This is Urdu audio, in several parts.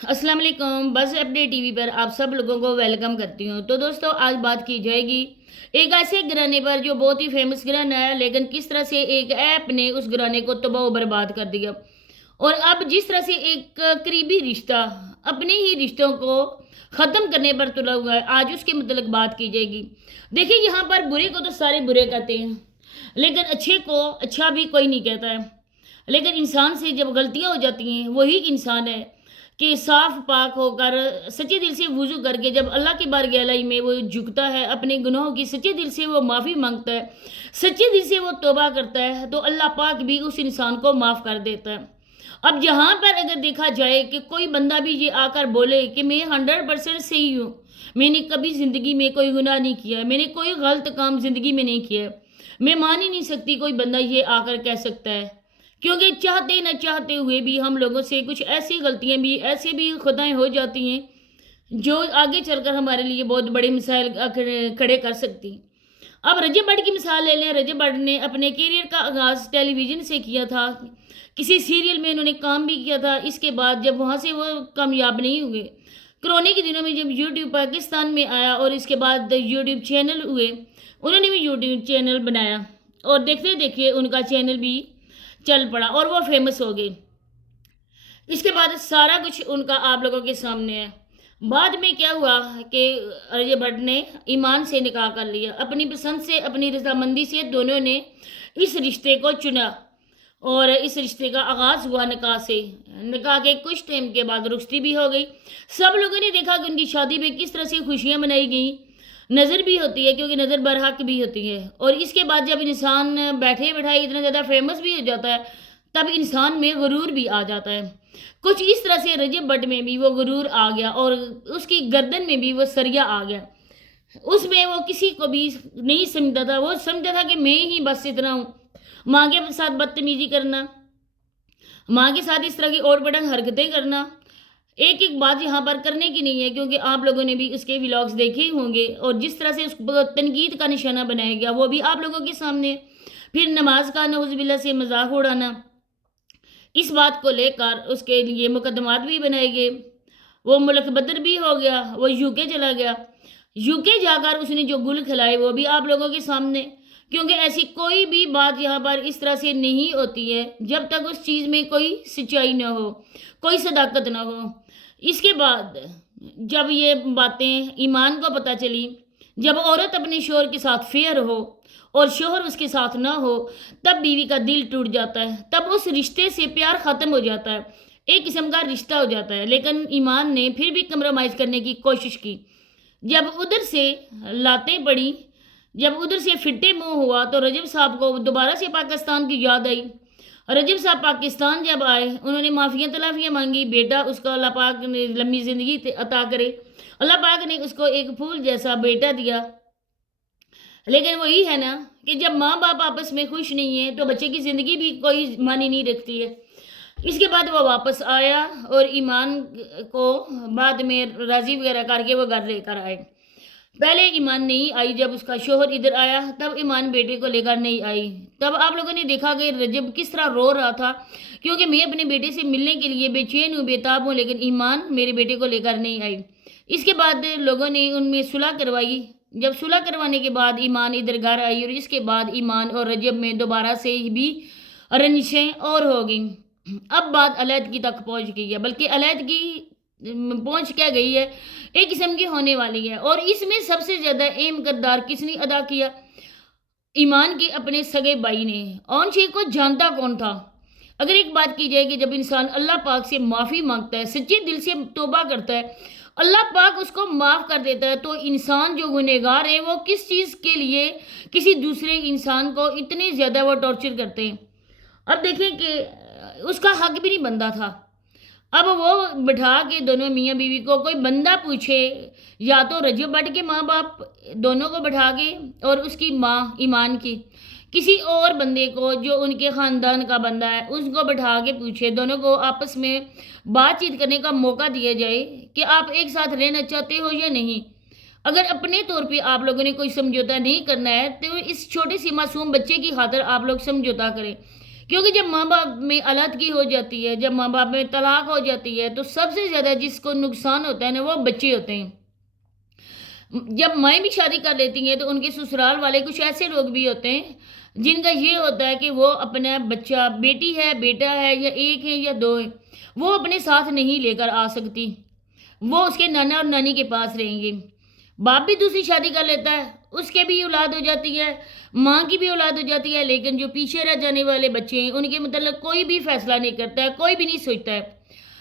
السلام علیکم، بس اپڈیٹ ٹی وی پر آپ سب لوگوں کو ویلکم کرتی ہوں۔ تو دوستو آج بات کی جائے گی ایک ایسے گھرانے پر جو بہت ہی فیمس گھرانہ ہے، لیکن کس طرح سے ایک ایپ نے اس گھرانے کو تباہ و برباد کر دیا، اور اب جس طرح سے ایک قریبی رشتہ اپنے ہی رشتوں کو ختم کرنے پر تلا ہوا ہے، آج اس کے متعلق بات کی جائے گی۔ دیکھیں، یہاں پر برے کو تو سارے برے کہتے ہیں، لیکن اچھے کو اچھا بھی کوئی نہیں کہتا ہے۔ لیکن انسان سے جب غلطیاں ہو جاتی ہیں، وہی انسان ہے کہ صاف پاک ہو کر سچے دل سے وضو کر کے جب اللہ کی بارگاہ الہی میں وہ جھکتا ہے، اپنے گناہوں کی سچے دل سے وہ معافی مانگتا ہے، سچے دل سے وہ توبہ کرتا ہے، تو اللہ پاک بھی اس انسان کو معاف کر دیتا ہے۔ اب یہاں پر اگر دیکھا جائے کہ کوئی بندہ بھی یہ آ کر بولے کہ میں 100% صحیح ہوں، میں نے کبھی زندگی میں کوئی گناہ نہیں کیا ہے، میں نے کوئی غلط کام زندگی میں نہیں کیا ہے، میں مان ہی نہیں سکتی کوئی بندہ یہ آ کر کہہ سکتا ہے، کیونکہ چاہتے نہ چاہتے ہوئے بھی ہم لوگوں سے کچھ ایسی غلطیاں بھی، ایسی بھی خطائیں ہو جاتی ہیں جو آگے چل کر ہمارے لیے بہت بڑے مسائل کھڑے کر سکتی ہیں۔ اب رجب بٹ کی مثال لے لیں۔ رجب بٹ نے اپنے کیریئر کا آغاز ٹیلی ویژن سے کیا تھا، کسی سیریل میں انہوں نے کام بھی کیا تھا۔ اس کے بعد جب وہاں سے وہ کامیاب نہیں ہوئے، کرونے کے دنوں میں جب یوٹیوب پاکستان میں آیا اور اس کے بعد یوٹیوب چینل ہوئے، انہوں نے بھی یوٹیوب چینل بنایا، اور دیکھتے دیکھتے ان کا چینل بھی چل پڑا اور وہ فیمس ہو گئے۔ اس کے بعد سارا کچھ ان کا آپ لوگوں کے سامنے ہے۔ بعد میں کیا ہوا کہ رجب بھٹ نے ایمان سے نکاح کر لیا، اپنی پسند سے، اپنی رضامندی سے دونوں نے اس رشتے کو چنا، اور اس رشتے کا آغاز ہوا نکاح سے۔ نکاح کے کچھ ٹائم کے بعد رخصتی بھی ہو گئی۔ سب لوگوں نے دیکھا کہ ان کی شادی پہ کس طرح سے خوشیاں منائی گئیں، نظر بھی ہوتی ہے کیونکہ نظر برحق بھی ہوتی ہے۔ اور اس کے بعد جب انسان بیٹھے بیٹھائے اتنا زیادہ فیمس بھی ہو جاتا ہے، تب انسان میں غرور بھی آ جاتا ہے۔ کچھ اس طرح سے رجب بٹ میں بھی وہ غرور آ گیا، اور اس کی گردن میں بھی وہ سریا آ گیا۔ اس میں وہ کسی کو بھی نہیں سمجھتا تھا، وہ سمجھتا تھا کہ میں ہی بس اتنا ہوں۔ ماں کے ساتھ بدتمیزی کرنا، ماں کے ساتھ اس طرح کی اور بڑا حرکتیں کرنا، ایک ایک بات یہاں پر کرنے کی نہیں ہے، کیونکہ آپ لوگوں نے بھی اس کے ولاگز دیکھے ہوں گے، اور جس طرح سے اس کو تنقید کا نشانہ بنایا گیا وہ بھی آپ لوگوں کے سامنے۔ پھر نماز کا نعوذ باللہ سے مذاق اڑانا، اس بات کو لے کر اس کے لیے مقدمات بھی بنائے گئے۔ وہ ملک بدر بھی ہو گیا، وہ یو کے چلا گیا، یو کے جا کر اس نے جو گل کھلائے وہ بھی آپ لوگوں کے سامنے، کیونکہ ایسی کوئی بھی بات یہاں پر اس طرح سے نہیں ہوتی ہے جب تک اس چیز میں کوئی سچائی نہ ہو، کوئی صداقت نہ ہو۔ اس کے بعد جب یہ باتیں ایمان کو پتہ چلی، جب عورت اپنے شوہر کے ساتھ فیئر ہو اور شوہر اس کے ساتھ نہ ہو، تب بیوی کا دل ٹوٹ جاتا ہے، تب اس رشتے سے پیار ختم ہو جاتا ہے، ایک قسم کا رشتہ ہو جاتا ہے۔ لیکن ایمان نے پھر بھی کمپرومائز کرنے کی کوشش کی۔ جب ادھر سے لاتیں پڑی، جب ادھر سے پھٹے منہ ہوا، تو رجب صاحب کو دوبارہ سے پاکستان کی یاد آئی۔ رجب صاحب پاکستان جب آئے، انہوں نے معافیاں تلافیاں مانگی، بیٹا اس کو اللہ پاک نے لمبی زندگی عطا کرے۔ اللہ پاک نے اس کو ایک پھول جیسا بیٹا دیا۔ لیکن وہی ہے نا کہ جب ماں باپ آپس میں خوش نہیں ہیں تو بچے کی زندگی بھی کوئی معنی نہیں رکھتی ہے۔ اس کے بعد وہ واپس آیا اور ایمان کو بعد میں راضی وغیرہ کر کے وہ گھر لے کر آئے۔ پہلے ایمان نہیں آئی، جب اس کا شوہر ادھر آیا تب ایمان بیٹے کو لے کر نہیں آئی۔ تب آپ لوگوں نے دیکھا کہ رجب کس طرح رو رہا تھا، کیونکہ میں اپنے بیٹے سے ملنے کے لیے بے چین ہوں، بے تاب ہوں، لیکن ایمان میرے بیٹے کو لے کر نہیں آئی۔ اس کے بعد لوگوں نے ان میں صلح کروائی۔ جب صلح کروانے کے بعد ایمان ادھر گھر آئی، اور اس کے بعد ایمان اور رجب میں دوبارہ سے بھی رنجشیں اور ہو گئیں۔ اب بات علیحدگی تک پہنچ گئی ہے، بلکہ علیحدگی پہنچ کیا گئی ہے، ایک قسم کی ہونے والی ہے۔ اور اس میں سب سے زیادہ اہم کردار کس نے ادا کیا؟ ایمان کے اپنے سگے بھائی نے۔ اون شیخ کو جانتا کون تھا؟ اگر ایک بات کی جائے کہ جب انسان اللہ پاک سے معافی مانگتا ہے، سچے دل سے توبہ کرتا ہے، اللہ پاک اس کو معاف کر دیتا ہے، تو انسان جو گنہگار ہے وہ کس چیز کے لیے کسی دوسرے انسان کو اتنے زیادہ وہ ٹارچر کرتے ہیں۔ اب دیکھیں کہ اس کا حق بھی نہیں بنتا تھا۔ اب وہ بٹھا کے دونوں میاں بیوی کو کوئی بندہ پوچھے، یا تو رجب بٹ کے ماں باپ دونوں کو بٹھا کے، اور اس کی ماں ایمان کی، کسی اور بندے کو جو ان کے خاندان کا بندہ ہے اس کو بٹھا کے پوچھے، دونوں کو آپس میں بات چیت کرنے کا موقع دیا جائے کہ آپ ایک ساتھ رہنا چاہتے ہو یا نہیں۔ اگر اپنے طور پہ آپ لوگوں نے کوئی سمجھوتا نہیں کرنا ہے تو اس چھوٹے سی معصوم بچے کی خاطر آپ لوگ سمجھوتا کریں، کیونکہ جب ماں باپ میں علیحدگی ہو جاتی ہے، جب ماں باپ میں طلاق ہو جاتی ہے، تو سب سے زیادہ جس کو نقصان ہوتا ہے نا وہ بچے ہوتے ہیں۔ جب مائیں بھی شادی کر لیتی ہیں تو ان کے سسرال والے کچھ ایسے لوگ بھی ہوتے ہیں جن کا یہ ہوتا ہے کہ وہ اپنا بچہ، بیٹی ہے، بیٹا ہے، یا ایک ہے یا دو ہے، وہ اپنے ساتھ نہیں لے کر آ سکتی، وہ اس کے نانا اور نانی کے پاس رہیں گے۔ باپ بھی دوسری شادی کر لیتا ہے، اس کے بھی اولاد ہو جاتی ہے، ماں کی بھی اولاد ہو جاتی ہے، لیکن جو پیچھے رہ جانے والے بچے ہیں ان کے متعلق کوئی بھی فیصلہ نہیں کرتا ہے، کوئی بھی نہیں سوچتا ہے۔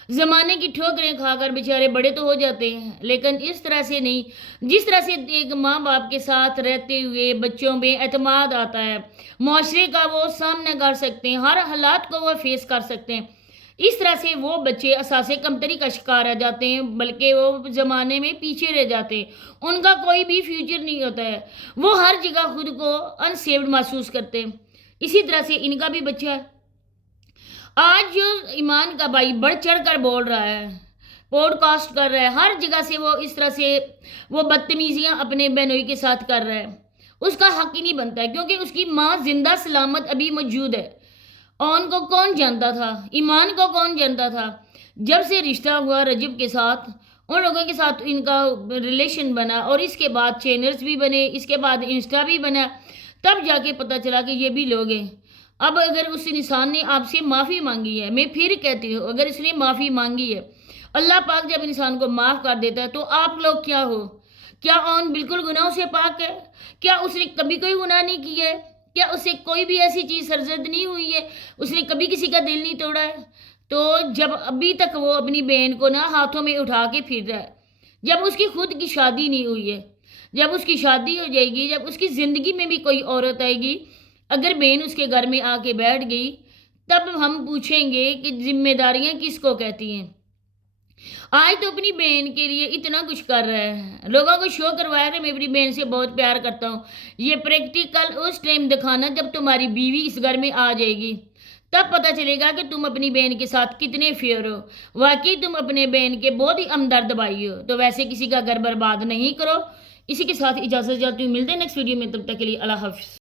زمانے کی ٹھوکریں کھا کر بیچارے بڑے تو ہو جاتے ہیں، لیکن اس طرح سے نہیں جس طرح سے ایک ماں باپ کے ساتھ رہتے ہوئے بچوں میں اعتماد آتا ہے، معاشرے کا وہ سامنا کر سکتے ہیں، ہر حالات کو وہ فیس کر سکتے ہیں، اس طرح سے وہ بچے اساسِ کمتری کا شکار رہ جاتے ہیں، بلکہ وہ زمانے میں پیچھے رہ جاتے ہیں، ان کا کوئی بھی فیوچر نہیں ہوتا ہے، وہ ہر جگہ خود کو انسیوڈ محسوس کرتے ہیں۔ اسی طرح سے ان کا بھی بچہ ہے۔ آج جو ایمان کا بھائی بڑھ چڑھ کر بول رہا ہے، پوڈ کاسٹ کر رہا ہے، ہر جگہ سے وہ اس طرح سے وہ بدتمیزیاں اپنے بہنوئی کے ساتھ کر رہا ہے، اس کا حق ہی نہیں بنتا ہے، کیونکہ اس کی ماں زندہ سلامت ابھی موجود ہے۔ اور ان کو کون جانتا تھا؟ ایمان کو کون جانتا تھا؟ جب سے رشتہ ہوا رجب کے ساتھ، ان لوگوں کے ساتھ ان کا ریلیشن بنا، اور اس کے بعد چینلز بھی بنے، اس کے بعد انسٹا بھی بنا، تب جا کے پتہ چلا کہ یہ بھی لوگ ہیں۔ اب اگر اس انسان نے آپ سے معافی مانگی ہے، میں پھر کہتی ہوں، اگر اس نے معافی مانگی ہے، اللہ پاک جب انسان کو معاف کر دیتا ہے تو آپ لوگ کیا ہو؟ کیا اون بالکل گناہوں سے پاک ہے؟ کیا اس نے کبھی کوئی گناہ نہیں کیا ہے؟ کیا اس سے کوئی بھی ایسی چیز سرزد نہیں ہوئی ہے؟ اس نے کبھی کسی کا دل نہیں توڑا ہے؟ تو جب ابھی تک وہ اپنی بہن کو نہ ہاتھوں میں اٹھا کے پھر رہا ہے، جب اس کی خود کی شادی نہیں ہوئی ہے، جب اس کی شادی ہو جائے گی، جب اس کی زندگی میں بھی کوئی عورت آئے گی، اگر بہن اس کے گھر میں آ کے بیٹھ گئی، تب ہم پوچھیں گے کہ ذمہ داریاں کس کو کہتی ہیں؟ آج تو اپنی بہن کے لیے اتنا کچھ کر رہا ہے، لوگوں کو شو کروایا کہ میں اپنی بہن سے بہت پیار کرتا ہوں، یہ پریکٹیکل اس ٹائم دکھانا جب تمہاری بیوی اس گھر میں آ جائے گی، تب پتہ چلے گا کہ تم اپنی بہن کے ساتھ کتنے فیئر ہو، واقعی تم اپنے بہن کے بہت ہی ہمدرد بھائی ہو۔ تو ویسے کسی کا گھر برباد نہیں کرو۔ اسی کے ساتھ اجازت چاہتی ہوں، ملتے ہیں نیکسٹ ویڈیو میں، تب تک کے لیے اللہ حافظ۔